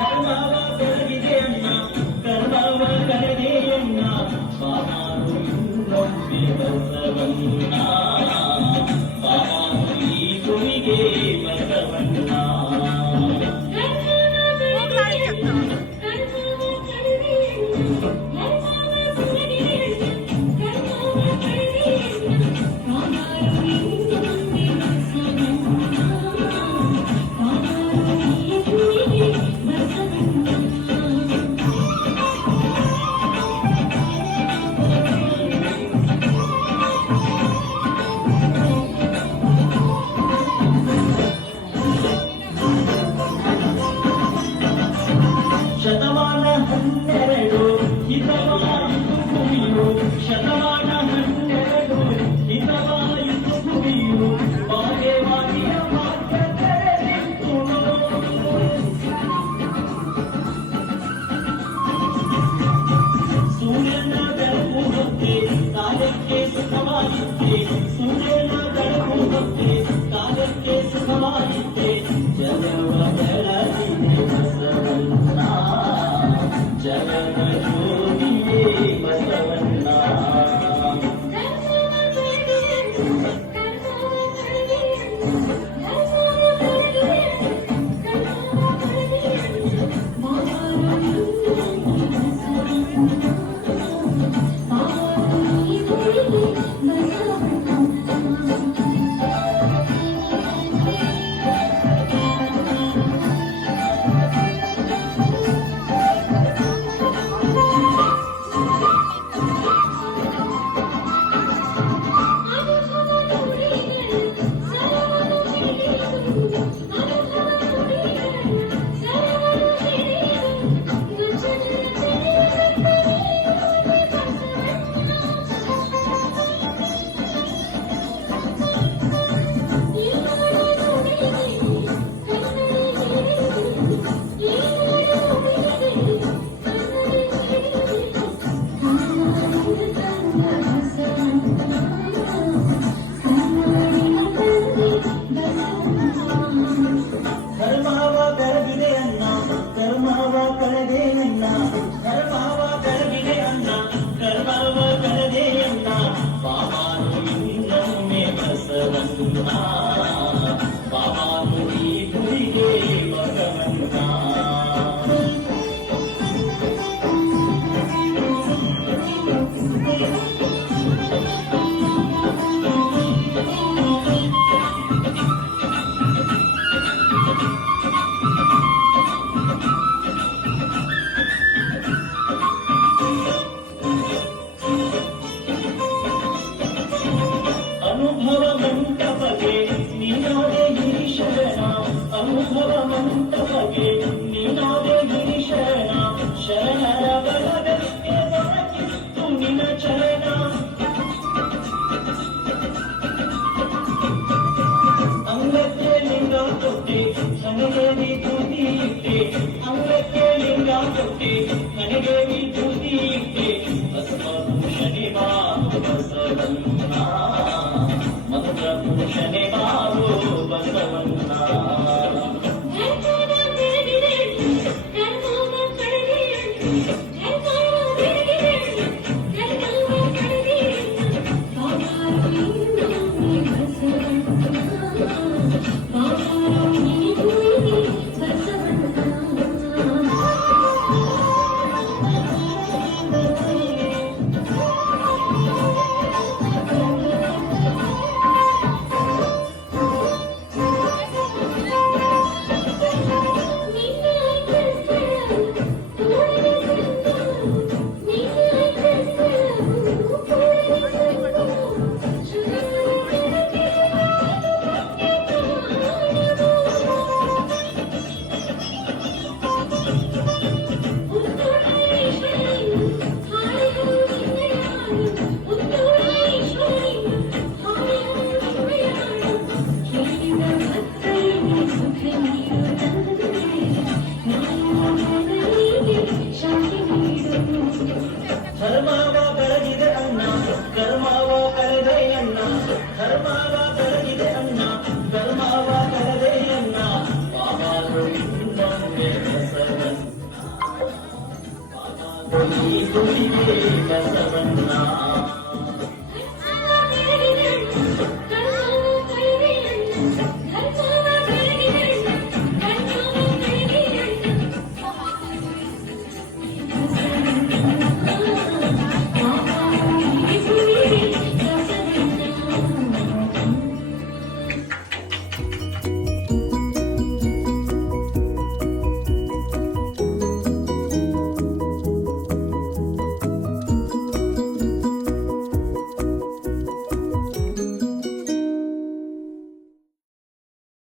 ಕರ್ಮವ ಬೆಳಗಿದೆ ಅಣ್ಣ ಕರ್ಮವ ಕಳೆದೆ ಅಣ್ಣ ಬಾಬಾನು ಇನ್ನೊಮ್ಮೆ ಬಸವಣ್ಣ ಬಾಬಾನು ಈ ಗುರಿಗೆ ಬಸವಣ್ಣ ಶತಮಾನ 12 ಹಿತವಾಯಿತು ಭೂಮಿಯು ಶತಮಾನ 12 ಹಿತವಾಯಿತು ಭೂಮಿಯು ಬಾಗೇವಾಡಿಯ ಭಾಗ್ಯ ತೆರೆದಿತ್ತು ಸೂರ್ಯನ ಬೆಳಕು ಹೊತ್ತೆ ಕಾಲಕ್ಕೆ ಸುಖವಾಗಿತ್ತೆ ಸೂರ್ಯನ ಬೆಳಕು ಹೊತ್ತೆ ಕಾಲಕ್ಕೆ ಸುಖವಾಗಿತ್ತೆ ಜಗವ ಬೆಳಗಿದೆ ಬಸವಣ್ಣ ಜಗದ ಜ್ಯೋತಿಯೇ ಬಸವಣ್ಣ ಕರ್ಮವ ಬೆಳಗಿದೆ ಅಣ್ಣ ಕರ್ಮವ ಕಳೆದೆ ಅಣ್ಣ ಕರ್ಮವ ಬೆಳಗಿದೆ ಅಣ್ಣ ಕರ್ಮವ ಕಳೆದೆ ಅಣ್ಣ ಬಾಬಾನು ಇನ್ನೊಮ್ಮೆ ಬಸವಣ್ಣ ಬಾಬಾನು ಈ ಗುರಿಗೆ ಬಸವಣ್ಣ ಅನುಭವ ಮಂಟಪಗೆ ನೀನಾದೆ ಗಿರಿಶರಣ ಅನುಭವ ಮಂಟಪಗೆ ನೀನಾದೆ ಗಿರಿಶರಣ ಶರಣರ ಬಲಗಕ್ಕೆ ದೊರಕಿತ್ತು ನಿನ ಚರಣ ಅಂಗಕ್ಕೆ ಲಿಂಗ ಕೊಟ್ಟೆ ನನಗೆ ವಿಭೂತಿ ಇಟ್ಟೆ ಅಂಗಕ್ಕೆ ಲಿಂಗ ಕೊಟ್ಟೆ ನನಗೆ ವಿಭೂತಿ ಇಟ್ಟೆ ಭಸ್ಮಭೂಷಣೆ ಬಾರು ಬಸವಣ್ಣ ಮಂತ್ರಭೂಷಣೆ ಬಾರು ಬಸವಣ್ಣ ಕೊಡಿ ಕೊಡಿಗೆ ಬಸವಣ್ಣ